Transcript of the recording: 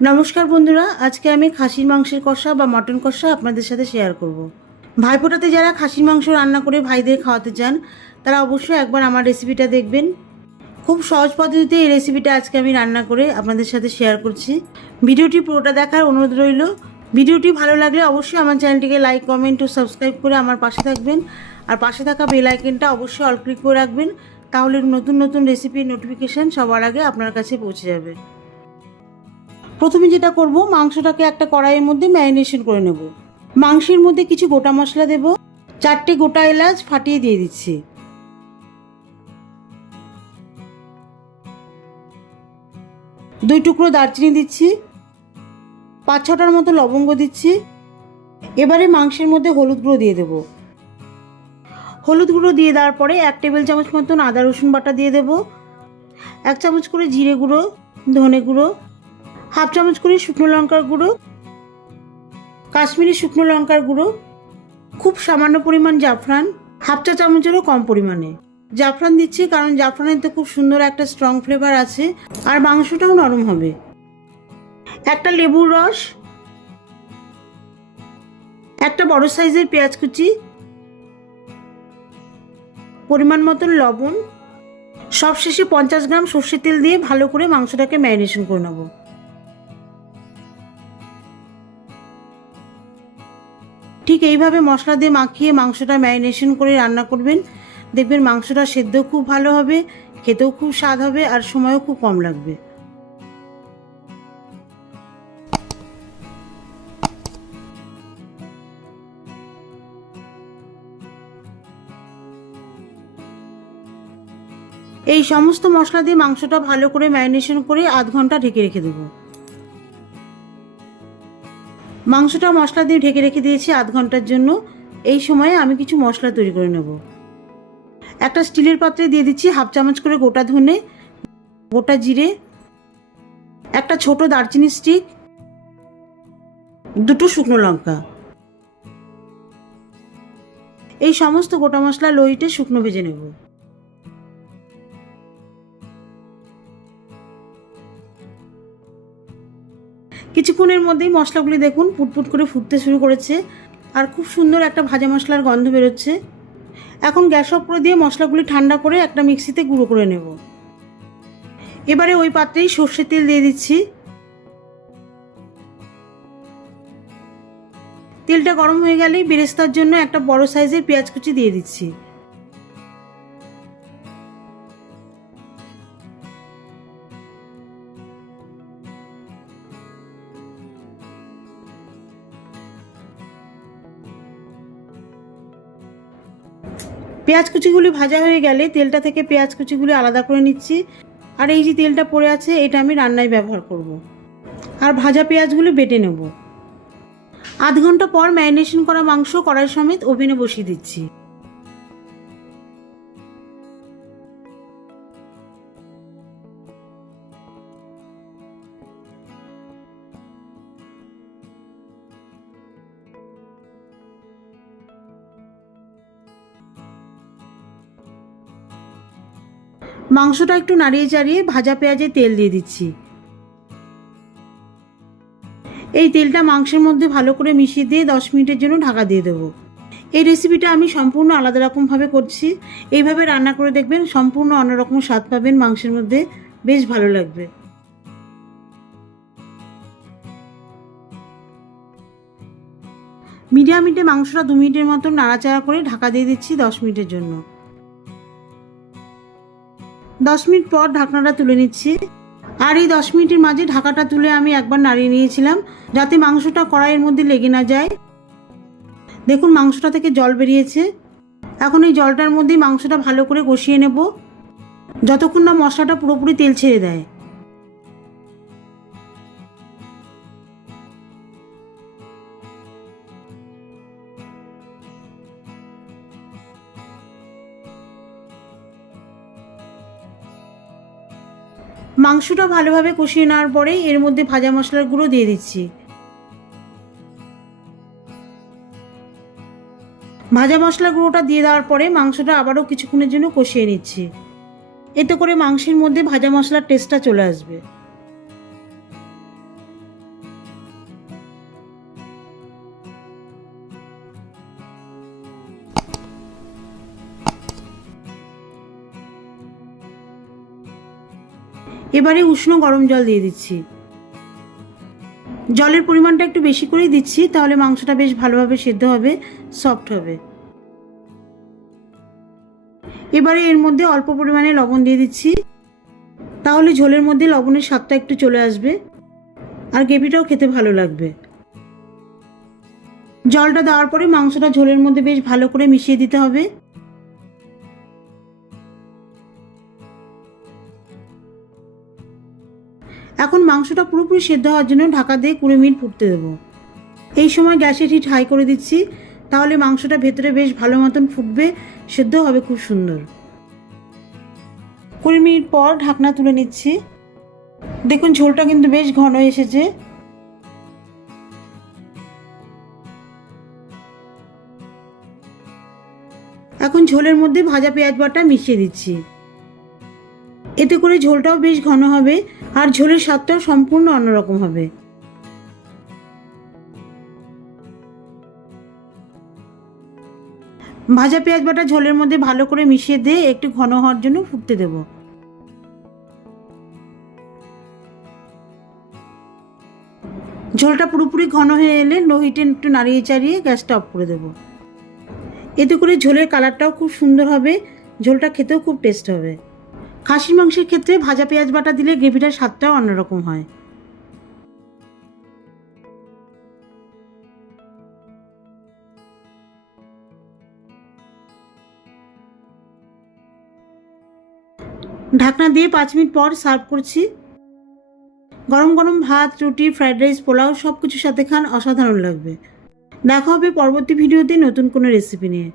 নমস্কার বন্ধুরা, আজকে আমি খাসির মাংসের কষা বা মটন কষা আপনাদের সাথে শেয়ার করব। ভাইফোঁটাতে যারা খাসির মাংস রান্না করে ভাইদের খাওয়াতে চান তারা অবশ্যই একবার আমার রেসিপিটা দেখবেন। খুব সহজ পদ্ধতিতে এই রেসিপিটা আজকে আমি রান্না করে আপনাদের সাথে শেয়ার করছি। ভিডিওটি পুরোটা দেখার অনুরোধ রইল। ভিডিওটি ভালো লাগলে অবশ্যই আমার চ্যানেলটিকে লাইক, কমেন্ট ও সাবস্ক্রাইব করে আমার পাশে থাকবেন। আর পাশে থাকা বেল আইকনটা অবশ্যই অল ক্লিক করে রাখবেন, তাহলে নতুন নতুন রেসিপির নোটিফিকেশান সবার আগে আপনার কাছে পৌঁছে যাবে। প্রথমে যেটা করব, মাংসটাকে একটা কড়াইয়ের মধ্যে ম্যারিনেশন করে নেব। মাংসের মধ্যে কিছু গোটা মশলা দেব। 4টে গোটা এলাচ ফাটিয়ে দিয়ে দিচ্ছি। 2 টুকরো দারচিনি দিচ্ছি। 5-6টার মতো লবঙ্গ দিচ্ছি। এবারে মাংসের মধ্যে হলুদ গুঁড়ো দিয়ে দেব। হলুদ গুঁড়ো দিয়ে দেওয়ার পরে 1 টেবিল চামচ মতন আদা রসুন বাটা দিয়ে দেব। 1 চামচ করে জিরে গুঁড়ো, ধনে গুঁড়ো, 1/2 চামচ করে শুকনো লঙ্কার গুঁড়ো, কাশ্মীরি শুকনো লঙ্কার গুঁড়ো, খুব সামান্য পরিমাণ জাফরান, 1/2 চা চামচেরও কম পরিমাণে জাফরান দিচ্ছি, কারণ জাফরানের তো খুব সুন্দর একটা স্ট্রং ফ্লেভার আছে আর মাংসটাও নরম হবে। একটা লেবুর রস, একটা বড় সাইজের পেঁয়াজ কুচি, পরিমাণ মতন লবণ, সবশেষে 50 গ্রাম সর্ষের তেল দিয়ে ভালো করে মাংসটাকে ম্যারিনেশন করে নেব। ঠিক এইভাবে মশলা দিয়ে মাখিয়ে মাংসটা ম্যারিনেশন করে রান্না করবেন। দেখবেন মাংসটা সেদ্ধ খুব ভালো হবে, খেতেও খুব স্বাদ হবে আর সময়ও খুব কম লাগবে। এই সমস্ত মশলা দিয়ে মাংসটা ভালো করে ম্যারিনেশন করে আধ ঘন্টা ঢেকে রেখে দেব। মাংসটা মশলা দিয়ে ঢেকে রেখে দিয়েছি আধ ঘন্টার জন্য। এই সময়ে আমি কিছু মশলা তৈরি করে নেব। একটা স্টিলের পাত্রে দিয়ে দিচ্ছি 1/2 চামচ করে গোটা ধনে, গোটা জিরে, একটা ছোট দারচিনি স্টিক, 2টো শুকনো লঙ্কা। এই সমস্ত গোটা মশলা লো হিটে শুকনো ভেজে নেব। কিছুক্ষণের মধ্যেই মশলাগুলি দেখুন পুটপুট করে ফুটতে শুরু করেছে আর খুব সুন্দর একটা ভাজা মশলার গন্ধ বেরোচ্ছে। এখন গ্যাস অফ করে দিয়ে মশলাগুলি ঠান্ডা করে একটা মিক্সিতে গুঁড়ো করে নেব। এবারে ওই পাত্রেই সর্ষের তেল দিয়ে দিচ্ছি। তেলটা গরম হয়ে গেলেই বেরেস্তার জন্য একটা বড় সাইজের পেঁয়াজ কুচি দিয়ে দিচ্ছি। পেঁয়াজ কুচিগুলি ভাজা হয়ে গেলে তেলটা থেকে পেঁয়াজ কুচিগুলি আলাদা করে নিচ্ছি। আর এই যে তেলটা পড়ে আছে এটা আমি রান্নায় ব্যবহার করব। আর ভাজা পেঁয়াজগুলি বেটে নেব। আধ ঘন্টা পর ম্যারিনেশন করা মাংস কড়াই সমেত ওভেনে বসিয়ে দিচ্ছি। মাংসটা একটু নাড়িয়ে চাড়িয়ে ভাজা পেঁয়াজে তেল দিয়ে দিচ্ছি। এই তেলটা মাংসের মধ্যে ভালো করে মিশিয়ে দিয়ে 10 মিনিটের জন্য ঢাকা দিয়ে দেবো। এই রেসিপিটা আমি সম্পূর্ণ আলাদা রকমভাবে করছি। এইভাবে রান্না করে দেখবেন, সম্পূর্ণ অন্যরকম স্বাদ পাবেন মাংসের মধ্যে, বেশ ভালো লাগবে। মিডিয়াম হিটে মাংসটা 2 মিনিটের মতো নাড়াচাড়া করে ঢাকা দিয়ে দিচ্ছি 10 মিনিটের জন্য। 10 মিনিট পর ঢাকনাটা তুলে নিচ্ছি। আর এই 10 মিনিটের মাঝে ঢাকাটা তুলে আমি একবার নাড়িয়ে নিয়েছিলাম, যাতে মাংসটা কড়াইয়ের মধ্যে লেগে না যায়। দেখুন মাংসটা থেকে জল বেরিয়েছে। এখন এই জলটার মধ্যেই মাংসটা ভালো করে কষিয়ে নেব, যতক্ষণ না মশলাটা পুরোপুরি তেল ছেড়ে দেয়। মাংসটা ভালোভাবে কষিয়ে নেওয়ার পরে এর মধ্যে ভাজা মশলার গুঁড়ো দিয়ে দিচ্ছি। ভাজা মশলা গুঁড়োটা দিয়ে দেওয়ার পরে মাংসটা আবারও কিছুক্ষণের জন্য কষিয়ে নিচ্ছি। এতে করে মাংসের মধ্যে ভাজা মশলার টেস্টটা চলে আসবে। এবারে উষ্ণ গরম জল দিয়ে দিচ্ছি। জলের পরিমাণটা একটু বেশি করেই দিচ্ছি, তাহলে মাংসটা বেশ ভালোভাবে সেদ্ধ হবে, সফট হবে। এবারে এর মধ্যে অল্প পরিমাণে লবণ দিয়ে দিচ্ছি, তাহলে ঝোলের মধ্যে লবণের স্বাদটা একটু চলে আসবে আর গ্রেভিটাও খেতে ভালো লাগবে। জলটা দেওয়ার পরে মাংসটা ঝোলের মধ্যে বেশ ভালো করে মিশিয়ে দিতে হবে। এখন মাংসটা পুরোপুরি সেদ্ধ হওয়ার জন্য ঢাকা দিয়ে 20 মিনিট ফুটতে দেবো। এই সময় গ্যাসের হিট হাই করে দিচ্ছি, তাহলে মাংসটা ভেতরে বেশ ভালো মতন ফুটবে, সেদ্ধ হবে খুব সুন্দর। 20 মিনিট পর ঢাকনা তুলে নিচ্ছি। দেখুন ঝোলটা কিন্তু বেশ ঘন এসেছে। এখন ঝোলের মধ্যে ভাজা পেঁয়াজ বাটা মিশিয়ে দিচ্ছি। এতে করে ঝোলটাও বেশ ঘন হবে আর ঝোলের স্বাদটাও সম্পূর্ণ অন্যরকম হবে। ভাজা পেঁয়াজ বাটা ঝোলের মধ্যে ভালো করে মিশিয়ে দিয়ে একটু ঘন হওয়ার জন্য ফুটতে দেব। ঝোলটা পুরোপুরি ঘন হয়ে এলে লো হিটে একটু নাড়িয়ে চাড়িয়ে গ্যাসটা অফ করে দেব। এতে করে ঝোলের কালারটাও খুব সুন্দর হবে, ঝোলটা খেতেও খুব টেস্ট হবে। খাসির মাংসের ক্ষেত্রে ভাজা পেঁয়াজ বাটা দিলে গ্রেভিটার স্বাদটাও অন্যরকম হয়। ঢাকনা দিয়ে 5 মিনিট পর সার্ভ করছি। গরম গরম ভাত, রুটি, ফ্রাইড রাইস, পোলাও সব কিছুর সাথে খান, অসাধারণ লাগবে। দেখা হবে পরবর্তী ভিডিওতে নতুন কোনো রেসিপি নিয়ে।